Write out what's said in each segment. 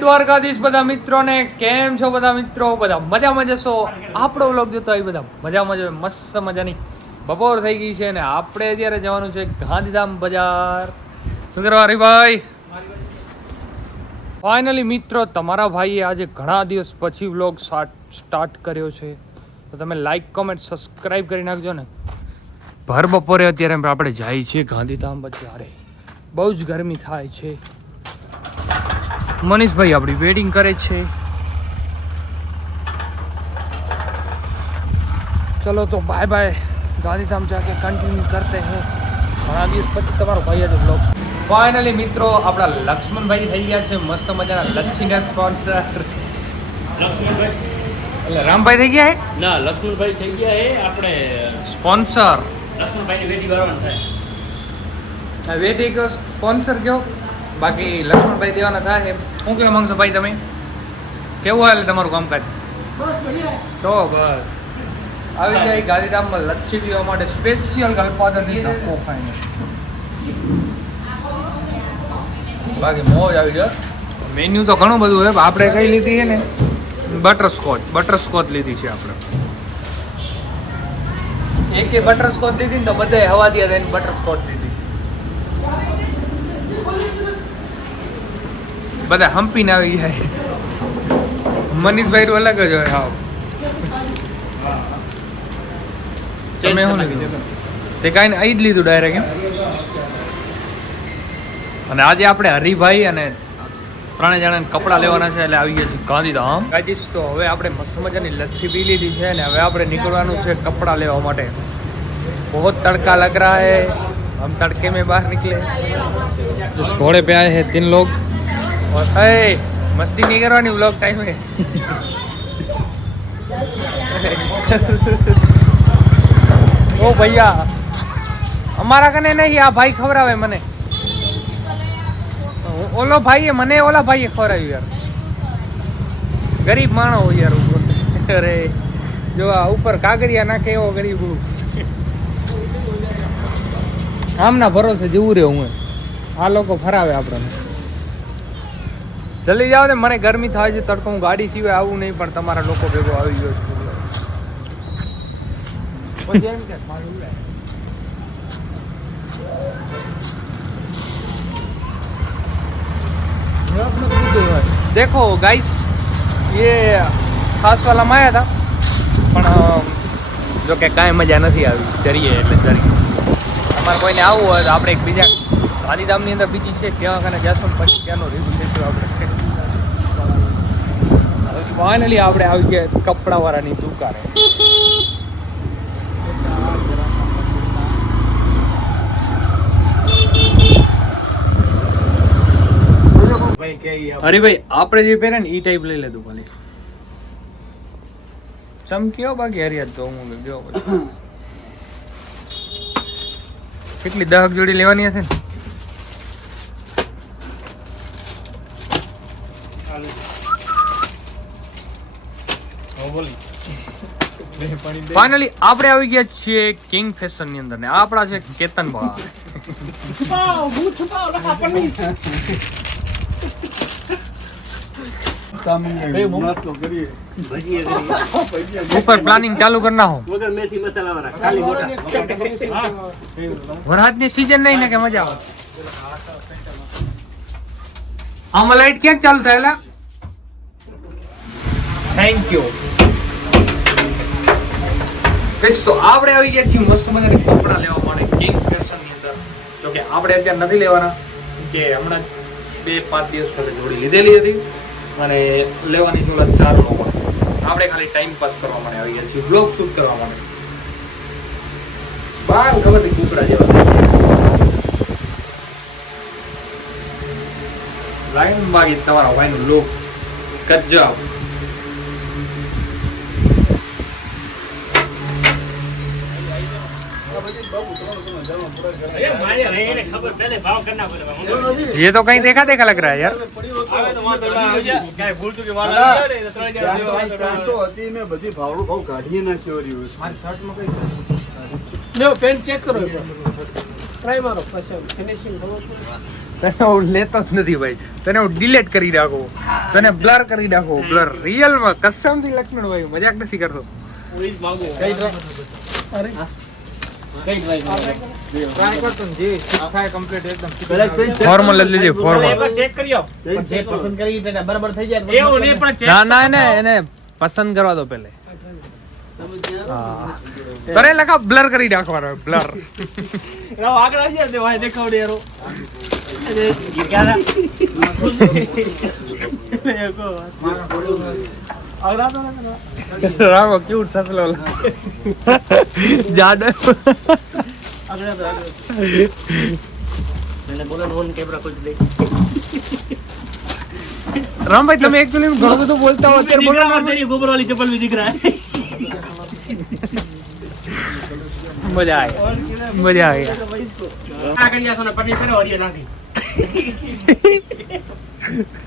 દ્વારકાધીશ બધા મિત્રોને કેમ છો બધા મિત્રો? બધા મજામાં જશો. આપણો વ્લોગ જોતો હોય બધા મજામાં જ, મસ્ત મજાની બપોર થઈ ગઈ છે ને આપણે અત્યારે જવાનું છે ગાંધીધામ બજાર. શું કરવા હરીભાઈ? ફાઇનલી મિત્રો તમારા ભાઈએ આજે ઘણા દિવસ પછી વ્લોગ સ્ટાર્ટ કર્યો છે, તો તમે લાઈક કોમેન્ટ સબસ્ક્રાઈબ કરી નાખજો ને. ભર બપોરે અત્યારે આપણે જઈએ છીએ ગાંધીધામ બજારે. બહુ જ ગરમી થાય છે. મનીષભાઈ આપણી વેટિંગ કરે છે. ચલો તો બાય બાય, ગાંધીધામ जाके कंटिन्यू करते हैं. ઘણા દિવસ પછી તમારો ભાઈ આજે બ્લોગ. ફાઇનલી મિત્રો આપણા લક્ષ્મણભાઈ થઈ ગયા છે મસ્ત મજાના લચ્છીના સ્પોન્સર. લક્ષ્મણભાઈ એટલે રામભાઈ થઈ ગયા હે ના, લક્ષ્મણભાઈ થઈ ગયા હે આપણે સ્પોન્સર. લક્ષ્મણભાઈની વેટી કરવાનું થાય. વેટી કયો સ્પોન્સર કયો, બાકી લક્ષ્મણભાઈ દેવાના થાય. શું કહેવા માંગશો ભાઈ તમે? કેવું હાલે તમારું કામકાજ? તો બસ આવી જાય ગાંધીધામમાં લચ્છી પીવા માટે સ્પેશિયલ ગલપાદરની ધક્કો ખાઈને. બાકી મોજ આવી જાય. મેન્યુ તો ઘણું બધું છે. આપણે કઈ લીધી છે ને, બટરસ્કોચ લીધી છે આપણે. એકે બટરસ્કોચ લીધી ને તો બધાય હવા દે થઈને બટરસ્કોચ લીધી. બધા હમ્પીને આવી જાય. મનીષભાઈ નું અલગ જ હોય. હા તમે શું લીધું? તે કાંઈ ને અહીં જ લીધું ડાયરેક્ટ એમ. અને આજે આપણે હરિભાઈ અને ત્રણે જણાને કપડાં લેવાના છે એટલે આવી ગયા છે ગાંધીધામ. ગાઈસ તો હવે આપણે મસ્ત મજાની લચ્છી પી લીધી છે ને હવે આપણે નીકળવાનું છે કપડાં લેવા માટે. બહુ તડકા લગ रहा है, हम तड़के में बाहर निकले. जिस घोड़े पे आए हैं 3 लोग. और मस्ती नहीं करवानी व्लॉग टाइम में. ओ भैया અમારા કને નહીં, આ ભાઈ ખવડાવે મને. ઓલો ભાઈએ મને ઓલા ભાઈએ ખવડાવ્યું યાર. ગરીબ માણસ હોય યાર. અરે જો આ ઉપર કાગરિયા નાખે એવો ગરીબ. આમના ભરોસે જેવું રહે હું. આ લોકો ફરાવે આપણને. જલ્દી જાઓ ને, મને ગરમી થાય છે. તડકો હું ગાડી સિવાય આવું નહીં, પણ તમારા લોકો ભેગો આવી ગયો છું. પછી એમ કે देखो गाइस, ये खास वाला में आया था પણ જો કે કાંઈ મજા નથી આવી. જરીએ એટલે જરી. અમારે કોઈને આવવું હોય તો આપણે એક બીજા ગાંધીધામની અંદર બીજી છે ત્યાં કને જશું, પછી ત્યાંનો રિવ્યુ લઈશું આપણે. ફાઇનલી આપણે આવી ગયા કપડાવાળાની દુકાને. અરે ભાઈ આપણે જે પહેરે ને એ ટાઈપ લઈ લેતું ખાલી. ચમકીઓ બાકી હરિયાત તો હું ગયો. કેટલી 10 જોડી લેવાની હશે ને? ફાઇનલી આપણે આવી ગયા છીએ કિંગ ફેશન ની અંદર ને આપણા છે કેતન ભાઈ. ऊपर प्लानिंग चालू करना हो વગર મેથી મસાલા વાળા ખાલી મોટા. વરસાદ ની સીઝન નહીં ને કે મજા આવે. આમાં લાઈટ ક્યાંક ચાલુ થયેલા? Thank you. તો આપણે આવી ગયા છીએ મસ્ત મજાના કપડા લેવા માટે કિંગ ફેશન ની અંદર. જો કે આપણે અત્યારે નથી લેવાના, કે હમણાં 2-5 દિવસ પહેલા જોડી લીધેલી હતી અને લેવાની થોડા 4 લોકો. આપણે ખાલી ટાઈમ પાસ કરવા માટે આવી ગયા છીએ, બ્લોગ શૂટ કરવા માટે. બાર ખબર નહીં કુકડા જેવા લાઈન બાગી તમારા ભાઈનું લુક ગજબ. ये तो कहीं देखा देखा लग रहा है यार. પેન્ટ ચેક કરો, ટ્રાય મારો પછી ફિનિશિંગ ખબર. તને હું લેતો જ નથી ભાઈ, તને હું ડિલીટ કરી નાખું, તને બ્લર કરી નાખું, બ્લર રિયલમાં કસમથી લક્ષ્મણભાઈ મજાક નથી કરતો. પોલીસ માંગો કઈ try? અરે કઈ ટ્રાય ટ્રાય કરતો ને જે થાય કમ્પ્લીટ એકદમ પેલા પેન check ફોર્મલ જ લેજે ફોર્મલ. એકવાર ચેક કર્યો પેન check કરો. પસંદ કરી એટલે બરાબર થઈ જાય એવું નહીં પણ check ના ના એને પસંદ કરવા દો પહેલે. તમે ત્યાં હા કરે લગા બ્લર કરી નાખવાનો બ્લર. રાવ આગળ આવી જાય તે વાય દેખાવડે યારો અરે ये क्या था देखो આગળ તો રામો ક્યુટ સસલો જાડો. આગળ मैंने बोला नॉन कैमरा कुछ ले રામભાઈ તમે એકચ્યુઅલી ઘણું બધું બોલતા હો અત્યારે બોલો ને. तेरी गोबर वाली चप्पल भी दिख रहा है મજા આવી મજા આવી. આ કરિયા સોના પરની ફેરો હરિયા નાખી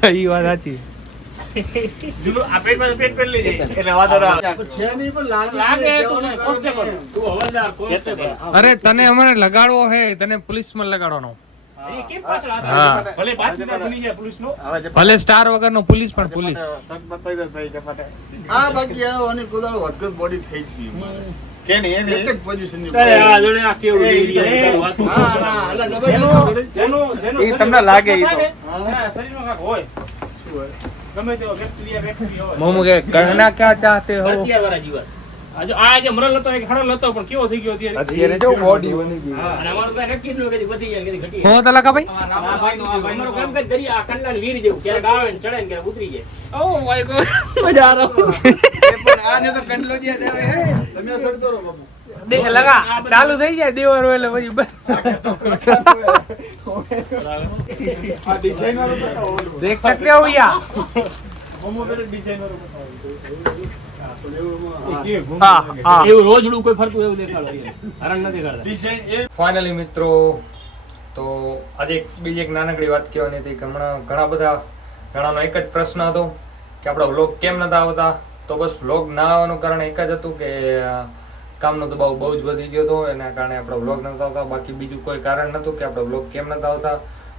એ વાત સાચી. જુનો આ પેટમાં પેટ પેટ લઈ જાય એટલે વાતો ના આવે છે નહીં પણ લાગે લાગે છે, તો કહેવાનું કોન્સ્ટેબલ કારણ તું હવલદાર કોન્સ્ટેબલ અરે તને અમારે લગાડવો હે, તને પોલીસમાં લગાડવાનો. એ કેમ પાછળ હા. હતા ભલે 5 મિનિટ ભૂલી જાય પોલીસ નો ભલે સ્ટાર વગરનો પોલીસ પણ પોલીસ. આ બાકી આવો અને કોદાળો વધઘટ બોડી થઈ જ ગઈ કે નહીં એક જ પોઝિશન ની અરે આ જોડે આ કેવું ડીલ વાતો હા ના અલા દબાઈ જેનો જાય જેનો ઈ તમને લાગે ઈ તો. હા શરીરમાં કાંઈક હોય શું હોય ગમે તેવો બેક્ટેરિયા હોય મોમુ કે કહના ક્યાં ચાહતે હો. અત્યાર વાળા જીવન આ જે મરલ હતો એક હળલ હતો પણ કેવો થઈ ગયો અત્યારે અત્યારે જો બોડી બની ગઈ. હા અને અમારું કઈ નક્કી જ ન કદી વધી જાય કદી ઘટી હો તો લગા ભાઈ. અમારું કામ કઈ દરિયા આ કંડલાની વીર જેવું ક્યારેક આવે ને ચડે ને ક્યારેક ઉતરી જાય ઓ માય ગોડ મજા આ તમે અસર કરો બાબુ લગા ચાલુ થઈ જાય દેવર એટલે પછી બસ. આ ડિઝાઇન વાળો તો ઓલું દેખ સકતે હો યા. મોમો પેલે ડિઝાઇન વાળો હા હા. એવું રોજડું કોઈ ફરતું એવું દેખાડો હરણ નથી કરતા ડિઝાઇન એ ફાઇનલી મિત્રો તો આજે બીજી એક નાનકડી વાત કહેવાની હતી કે હમણાં ઘણાનો એક જ પ્રશ્ન હતો કે આપણા વ્લોગ કેમ નતા આવતા. તો બસ વ્લોગ ના આવવાનું કારણ એક જ હતું કે કામનો દબાવ બહુ જ વધી ગયો હતો, એના કારણે આપણો વ્લોગ નતા આવતા. બાકી બીજું કોઈ કારણ નહોતું કે આપણો વ્લોગ કેમ નતા આવતા.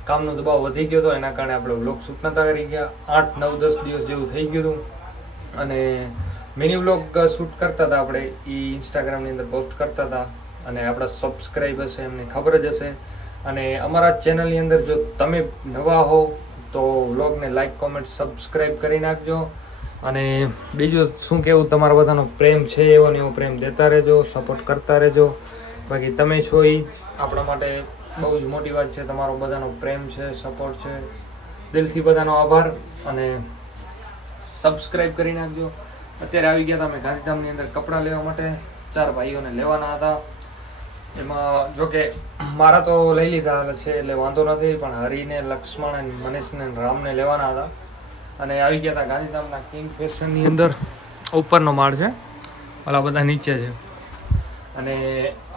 કામનો દબાવ વધી ગયો હતો એના કારણે આપણે વ્લોગ શૂટ નતા કરી ગયા. 8, 9, 10 દિવસ જેવું થઈ ગયું હતું અને મિની વ્લોગ શૂટ કરતા હતા આપણે, એ ઇન્સ્ટાગ્રામની અંદર પોસ્ટ કરતા હતા અને આપણા સબસ્ક્રાઈબર છે એમને ખબર જ હશે. અને અમારા ચેનલની અંદર જો તમે નવા હો તો વ્લોગને લાઈક કોમેન્ટ સબસ્ક્રાઈબ કરી નાખજો. અને બીજું શું કહેવું, તમારા બધાનો પ્રેમ છે એવો ને એવો પ્રેમ દેતા રહેજો, સપોર્ટ કરતા રહેજો. બાકી તમે છો એ જ આપણા માટે બહુ જ મોટી વાત છે. તમારો બધાનો પ્રેમ છે, સપોર્ટ છે, દિલથી બધાનો આભાર. અને સબસ્ક્રાઈબ કરી નાખજો. અત્યારે આવી ગયા હતા અમે ગાંધીધામની અંદર કપડાં લેવા માટે, 4 ભાઈઓને લેવાના હતા. એમાં જોકે મારા તો લઈ લીધા છે એટલે વાંધો નથી, પણ હરીને, લક્ષ્મણ અને મનીષને અને રામને લેવાના હતા. અને આવી ગયા હતા ગાંધીધામના કિંગ ફેશનની અંદર. ઉપરનો માળ છે, ઓલા બધા નીચે છે. અને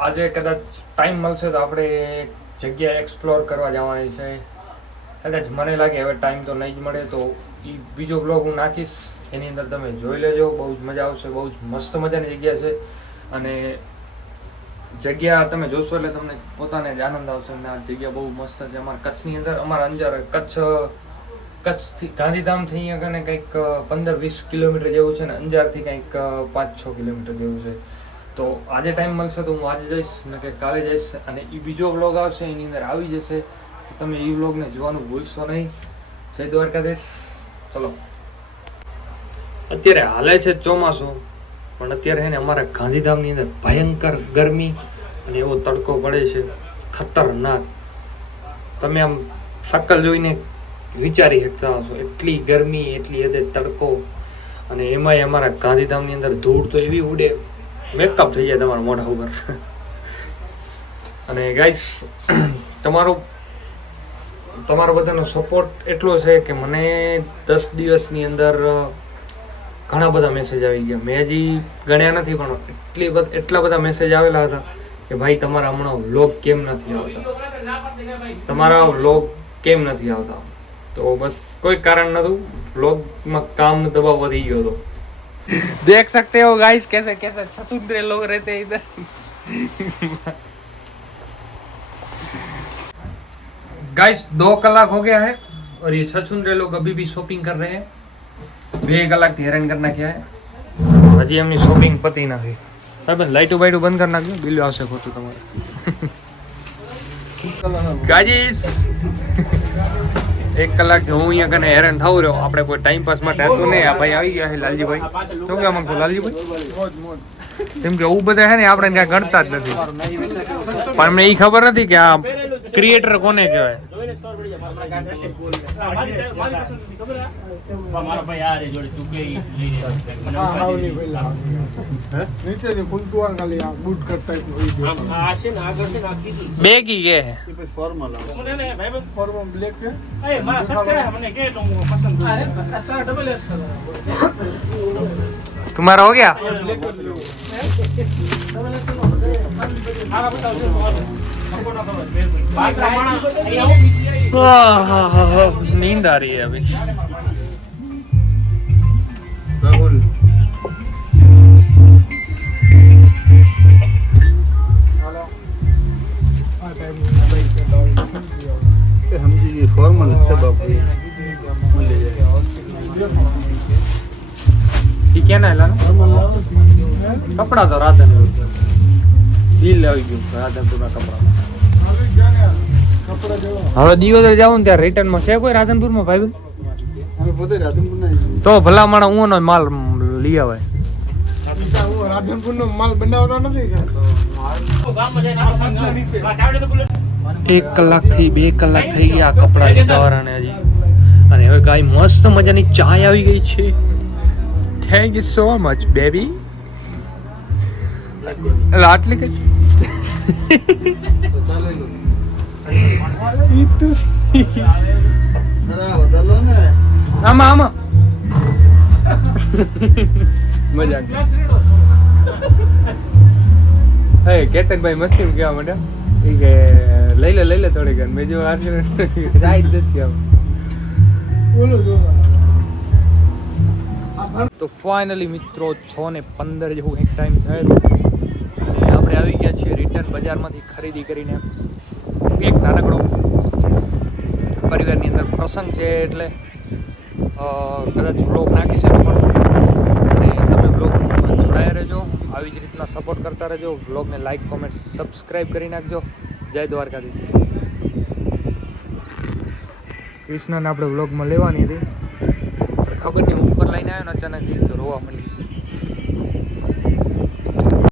આજે કદાચ ટાઈમ મળશે તો આપણે એક જગ્યા એક્સપ્લોર કરવા જવાની છે. કદાચ મને લાગે હવે ટાઈમ તો નહીં જ મળે તો એ બીજો બ્લોગ હું નાખીશ, એની અંદર તમે જોઈ લેજો. બહુ જ મજા આવશે, બહુ જ મસ્ત મજાની જગ્યા છે. અને જગ્યા તમે જોશો એટલે તમને પોતાને જ આનંદ આવશે. અને આ જગ્યા બહુ મસ્ત છે. અમારા કચ્છની અંદર, અમારા અંજાર કચ્છથી ગાંધીધામથી અહીંયા કને કંઈક 15-20 કિલોમીટર જેવું છે ને અંજારથી કંઈક 5-6 કિલોમીટર જેવું છે. તો આજે ટાઈમ મળશે તો હું આજે જઈશ ને કે કાલે જઈશ. અને એ બીજો વ્લોગ આવશે એની અંદર આવી જશે, તો તમે એ વ્લોગને જોવાનું ભૂલશો નહીં. જય દ્વારકાધીશ. ચલો, અત્યારે હાલે છે ચોમાસું, પણ અત્યારે છે ને અમારા ગાંધીધામની અંદર ભયંકર ગરમી અને એવો તડકો પડે છે ખતરનાક. તમે આમ શકલ જોઈને વિચારી શકતા હશો, એટલી ગરમી, એટલી હદે તડકો. અને એમાંય અમારા ગાંધીધામની અંદર ધૂળ તો એવી ઉડે, મેકઅપ થઈ જાય તમારા મોઢા ઉપર. અને ગાઈસ તમારો બધાનો સપોર્ટ એટલો છે કે મને 10 દિવસની અંદર ઘણા બધા મેસેજ આવી ગયા. મેં હજી ગણ્યા નથી, પણ એટલા બધા મેસેજ આવેલા હતા કે ભાઈ તમારા હમણાં વ્લોગ કેમ નથી આવતા, તમારા વ્લોગ કેમ નથી આવતા. તો બસ કોઈ કારણ નતું, વ્લોગમાં કામનો દબાવ વધી ગયો હતો. देख सकते हो गाइस कैसे कैसे छछुंदरे लोग रहते हैं इधर. गाइस 2 कलाक हो गया है और ये छछुंदरे लोग अभी भी शॉपिंग कर रहे हैं 2 कलाक हैरान करना क्या है હજી એમની શોપિંગ પતી નથી સાહેબ લાઈટો બાઈટો બંધ કરી નાખજો બિલ આવશે ખોટું તમારે ગાજીસ 1 કલાક હું અહીંયા કને હેરાન થાવ રહ્યો આપણે કોઈ ટાઈમ પાસ માટે હતું નહીં આ ભાઈ આવી ગયા છે લાલજીભાઈ શું કહેવા માંગતો લાલજીભાઈ કેમ કે એવું બધા છે ને આપણે ક્યાં ગણતા જ નથી પણ અમને એ ખબર નથી કે આ ક્રિએટર કોને કહેવાય જોઈને સ્ટોર પડી જાય મારા કાઢે મારી પસંદ ખબર હે મારા ભાઈ આ રે જોડે તું કે લઈ લે નીચેથી ખુલતું હોય ખાલી આ બૂટ કરતા હોય આ છે ને આગળ છે ને આ કીધું બેગી કે હે એ પછી ફોર્મલ આવે મને ને ભાઈ ફોર્મલ બ્લેક કે એ મારા શર્ટ કે મને કે તો હું પસંદ અચ્છા ડબલ એક્સ तुम्हारा हो गया મારા બતાવજો સંપૂર્ણ ખબર બાઈક પ્રમાણે અહીંયા नींद आ रही है अभी રાહુલ હાલો આ ટાઈમ બાઈક કે એ સમજી ગઈ ફોર્મલ છે બાપુ મળી જાય ये क्या ना लाना कपड़ा तो राधनपुर बिल આવી ગયું રાધનપુરના કપડા હવે દિવસે જાવ ને ત્યાં રિટર્ન માં છે કોઈ રાધનપુરમાં ભાઈ અમે પોતે રાધનપુરના તો ભલા માણા ઊનો માલ લઈ આવે રાધનપુરનો માલ બનાવતો નથી ગામમાં જઈને આ સંગ આ ચાવડે તો બુલેટ 1 કલાકથી 2 કલાક થઈ ગયા કપડા લીધા વાળાને હજી અને હવે ગાય મસ્ત મજાની ચાય આવી ગઈ છે thank you so much baby આટલી કઈ ચાલે લો જરા બદલો ને આમાં આમાં મજાક હે કેતનભાઈ મસ્તી કેવા માંડ્યા એ કે લઈ લે થોડી ઘર મેં જો જાય જ નથી આમ તો ફાઇનલી મિત્રો 6:15 જેવું એક ટાઈમ થયેલો અને આપણે આવી ગયા છીએ રિટર્ન બજારમાંથી ખરીદી કરીને એક નાનકડો પરિવારની અંદર પ્રસંગ છે એટલે કદાચ વ્લોગ નાખી છે પણ અને તમે વ્લોગમાં જોડાયા રહેજો આવી જ રીતના સપોર્ટ કરતા રહેજો વ્લોગને લાઈક કોમેન્ટ સબસ્ક્રાઈબ કરી નાખજો જય દ્વારકાધીશ કૃષ્ણને આપણે વ્લોગમાં લેવાની હતી ખબર નહીં ઉપર લઈને આવ્યો ને અચાનક તો રોવા મળી